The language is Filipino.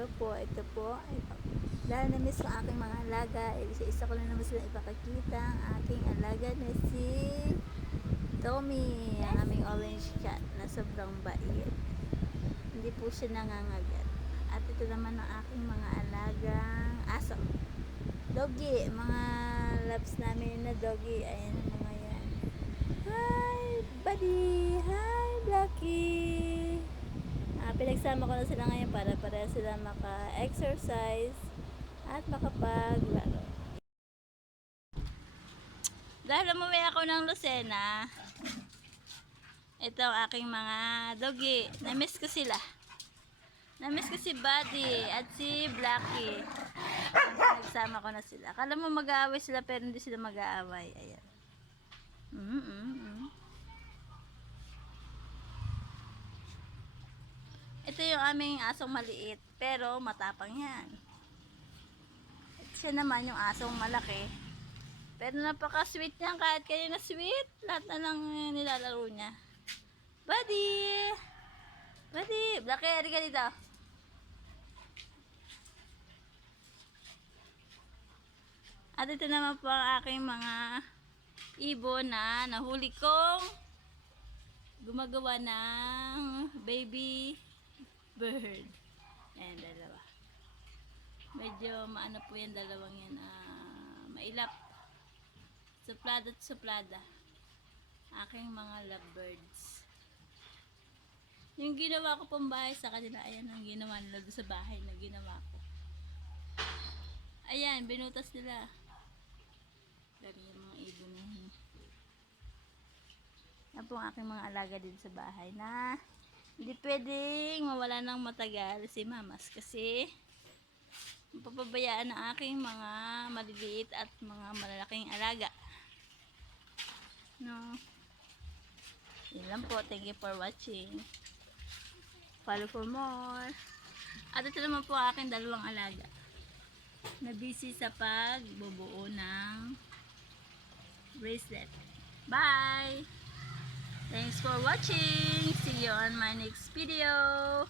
araw po, ito po, dahil na-miss ko aking mga alaga, isa-isa ko na naman sila ipakakita ang aking alaga na si Tommy, ang aming orange cat na sobrang bait. Hindi po siya nangangagat. At ito naman ang aking mga alagang aso. Doggy, mga loves namin na doggy. Ayan ang mga yan. Hi, buddy! Hi! Pinagsama ko na sila ngayon para para sila maka-exercise at makapaglaro. Dahil umuwi ako ng Lucena, ito ang aking mga doggy. Na-miss ko sila. Na-miss ko si Buddy at si Blackie. Nagsama ko na sila. Akala mo mag-aaway sila pero hindi sila mag-aaway. Ayan. Mm -mm Ito yung aming asong maliit pero matapang yan. At siya naman yung asong malaki. Pero napaka-sweet niya kahit kayo na sweet. Lahat na lang nilalaro niya. Buddy! Buddy! Blackie, hari ka dito. At ito naman po ang aking mga ibon na nahuli kong gumagawa ng baby bird. Ayan, dalawa. Medyo maano po yan dalawang yan. ah, mailap. Suplada at suplada. Aking mga lovebirds. Yung ginawa ko pong bahay sa kanila, ayan ang ginawa nila sa bahay na ginawa ko. Ayan, binutas nila. Dami yung mga ibon. Yan po ang aking mga alaga din sa bahay na hindi pwedeng mawala ng matagal si mamas kasi mapapabayaan ang aking mga maliliit at mga malalaking alaga. No. Yun lang po. Thank you for watching. Follow for more. At ito naman po aking dalawang alaga na busy sa pagbubuo ng bracelet. Bye! Thanks for watching. You on my next video.